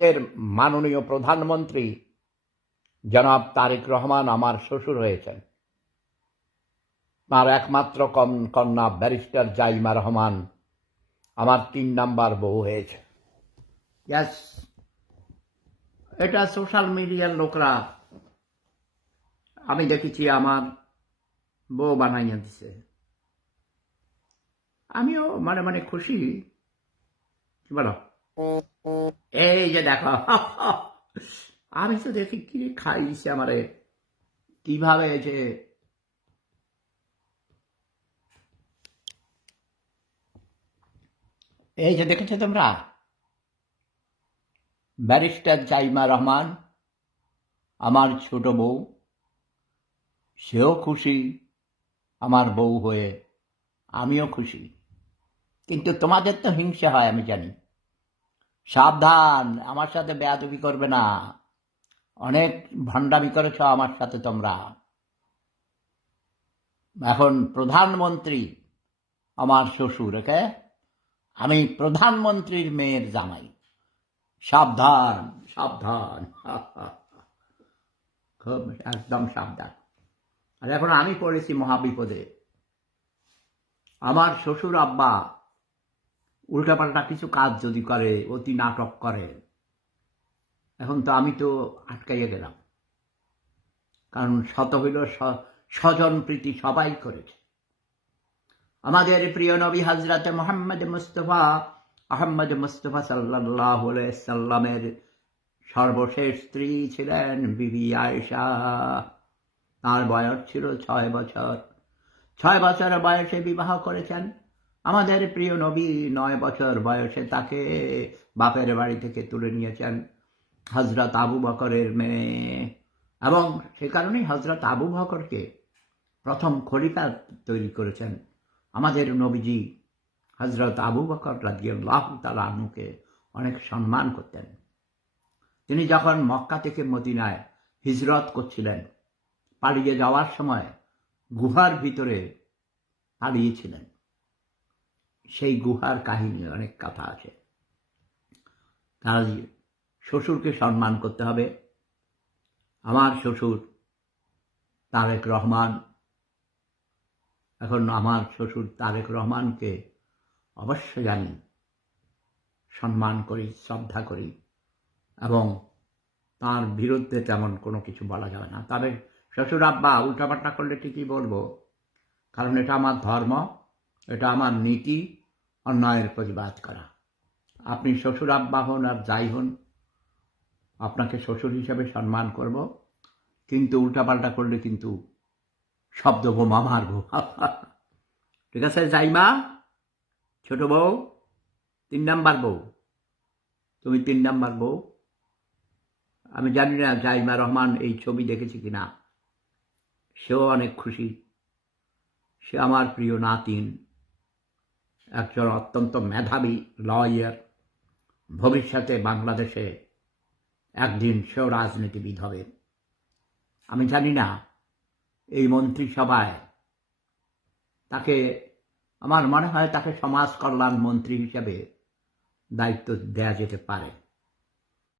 এর মাননীয় প্রধানমন্ত্রী জনাব তারেক রহমান আমার শ্বশুর হয়েছেন। তার একমাত্র কন্যা ব্যারিস্টার জাইমা রহমান আমার 3 নাম্বার বউ হয়েছে। ইয়াস, এটা সোশ্যাল মিডিয়ার লোকরা আমি দেখেছি আমার বউ বানাইয়া দিছে। আমিও মানে মানে খুশি। বলো, এই যে দেখো আমি তো দেখি কি খাই দিছে আমারে, কিভাবে যে এই যে দেখেছো তোমরা, ব্যারিস্টার জাইমা রহমান আমার ছোট বউ, সেও খুশি আমার বউ হয়ে, আমিও খুশি। কিন্তু তোমাদের তো হিংসা হয় আমি জানি। সাবধান, আমার সাথে বেয়াদবি করবে না। অনেক ভণ্ডামি করেছ আমার সাথে তোমরা। এখন প্রধানমন্ত্রী আমার শ্বশুর, ওকে? আমি প্রধানমন্ত্রীর মেয়ের জামাই। সাবধান সাবধান, খুব একদম সাবধান। আর এখন আমি পড়েছি মহাবিপদে। আমার শ্বশুর আব্বা উল্টাপাল্টা কিছু কাজ যদি করে, অতি নাটক করে, এখন তো আমি তো আটকাইয়া গেলাম। কারণ শত হইল স্বজন প্রীতি সবাই করেছে। আমাদের প্রিয় নবী হযরতে মুহাম্মদ মুস্তাফা আহমদ মুস্তাফা সাল্লাল্লাহু আলাইহি সাল্লামের সর্বশেষ স্ত্রী ছিলেন বিবি আয়েশা। তার বয়স ছিল 6 বছর। 6 বছর বয়সে বিবাহ করেছেন আমাদের প্রিয় নবী। 9 বছর বয়সে তাকে বাপের বাড়ি থেকে তুলে নিয়েছেন হযরত আবু বকরের মেয়ে, এবং সে কারণেই হযরত আবু বকরকে প্রথম খলিফা তৈরি করেছেন আমাদের নবীজি। হযরত আবু বকর রাদিয়াল্লাহু তাআলা আনহুকে অনেক সম্মান করতেন। তিনি যখন মক্কা থেকে মদিনায় হিজরত করছিলেন, পালিয়ে যাওয়ার সময় গুহার ভিতরে পালিয়েছিলেন। সেই গুহার কাহিনী অনেক কথা আছে। তার শ্বশুরকে সম্মান করতে হবে। আমার শ্বশুর তারেক রহমান, এখন আমার শ্বশুর তারেক রহমানকে অবশ্যই জানি, সম্মান করি, শ্রদ্ধা করি, এবং তার বিরুদ্ধে তেমন কোনো কিছু বলা যাবে না। তবে শ্বশুর আব্বা উল্টাপাল্টা করলে ঠিকই বলবো, কারণ এটা আমার ধর্ম, এটা আমার নীতি, অন্যায়ের প্রতিবাদ করা। আপনি শ্বশুর আব্বা হন আর যাই হন, আপনাকে শ্বশুর হিসেবে সম্মান করব, কিন্তু উল্টাপাল্টা করলে কিন্তু শব্দ বোমা মারব। ঠিক আছে জাইমা, ছোট বউ, 3 নাম্বার বউ, তুমি 3 নাম্বার বউ। আমি জানি না জাইমা রহমান এই ছবি দেখেছে কিনা, সেও অনেক খুশি। সে আমার প্রিয় নাতিন, একজন অত্যন্ত মেধাবী লয়ার। ভবিষ্যতে বাংলাদেশে একদিন সেও রাজনীতিবিদ হবে। আমি জানি না এই মন্ত্রিসভায় তাকে, আমার মনে হয় তাকে সমাজ কল্যাণ মন্ত্রী হিসেবে দায়িত্ব দেয়া যেতে পারে।